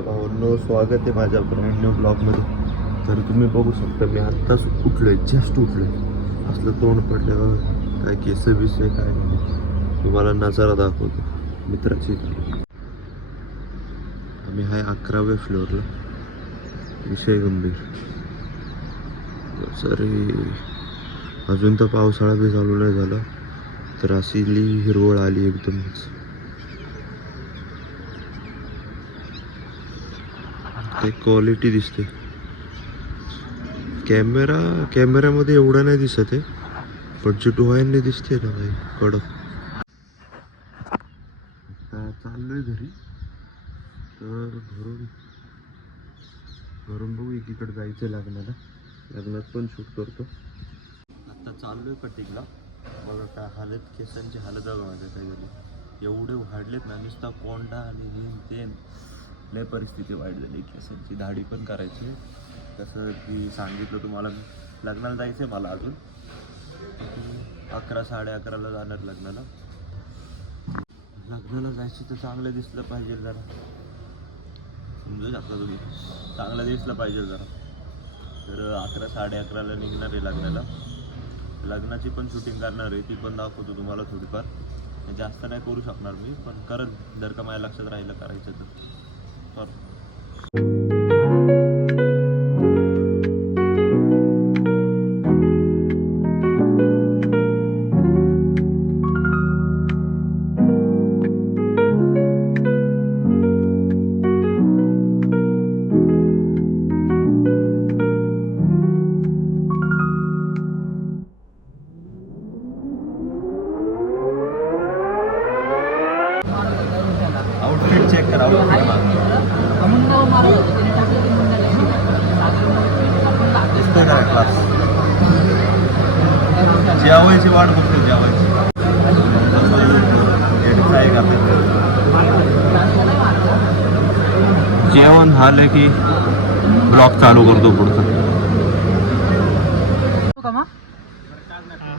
नमस्कार भावांनो, स्वागत आहे माझ्या ब्रँड न्यू ब्लॉगमध्ये. तर तुम्ही बघू शकता मी आत्ताच उठलोय, जस्ट उठलोय. असलं तोंड पडलं, काय केस बिस आहे काय नाही. तुम्हाला नजारा दाखवतो मित्राची. आम्ही आहे 11व्या फ्लोअरला, विषय गंभीर. सरी अजून तर पावसाळा बी चालू नाही झाला, तर अशी हिरवळ आली एकदमच. काही क्वालिटी दिसते. कॅमेऱ्यामध्ये एवढं नाही दिसत आहे, पण जे डोळ्यांनी दिसते ना भाई कडक. आता चाललोय घरी, तर घरून बघू एकीकडे जायचं लग्नात पण शूट करतो. आता चाललोय कटिंगला. बघा काय हालत, केसांची हालत बघा माझ्या काही झाली. एवढे वाढलेत ना, नुसता कोंडा आणि हेन तेन. लय परिस्थिती वाईट झाली केसांची. दाढी पण करायची. कसं की सांगितलं तुम्हाला, लग्नाला जायचं आहे मला अजून. 11 11:30ला जाणार लग्नाला जायचं. तर चांगलं दिसलं पाहिजे जरा, समजू शकता तुम्ही, चांगलं दिसलं पाहिजे जरा. तर 11 11:30ला निघणार आहे लग्नाला. लग्नाची पण शूटिंग करणार आहे, ती पण दाखवतो तुम्हाला थोडीफार. जास्त नाही करू शकणार मी, पण करेन जर का माझ्या लक्षात राहिलं करायचं तर. आउटफिट चेक करा. दिसतोय का क्लास? जेवायची वाट बघतो, जेवायची. जेवण झालं की ब्लॉग चालू करतो पुढचा.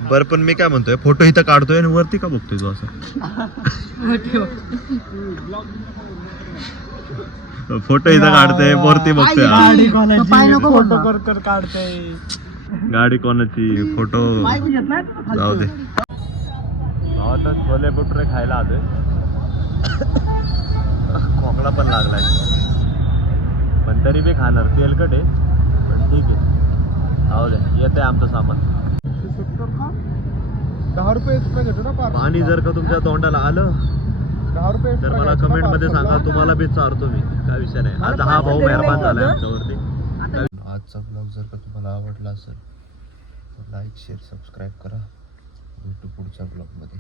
बरं, पण मी काय म्हणतोय, फोटो इथं काढतोय आणि वरती का बघतोय तू असं? फोटो इथं काढतोय, वरती बघतोय. गाडी कोणाची, फोटो जाऊ दे. छोले भटुरे खायला आलोय. खोकला पण लागलाय, पण तरी बी खाणार. तेलकट आहे पण ठीक आहे, जाऊ दे. येतंय आमचं सामान. 10 रुपये एक्स्ट्रा घेतो ना. पाणी जर का तुमच्या तोंडाला आलं 10 रुपये तर मला कमेंट मध्ये सांगा, तुम्हाला बी चारतो मी, काय विषय नाही. आज हा भाऊ मेहरबान झालाय आमच्यावरती. आजचा ब्लॉग जर का तुम्हाला आवडला असेल तर लाईक, शेअर, सबस्क्राईब करा. भेटू पुढच्या ब्लॉगमध्ये.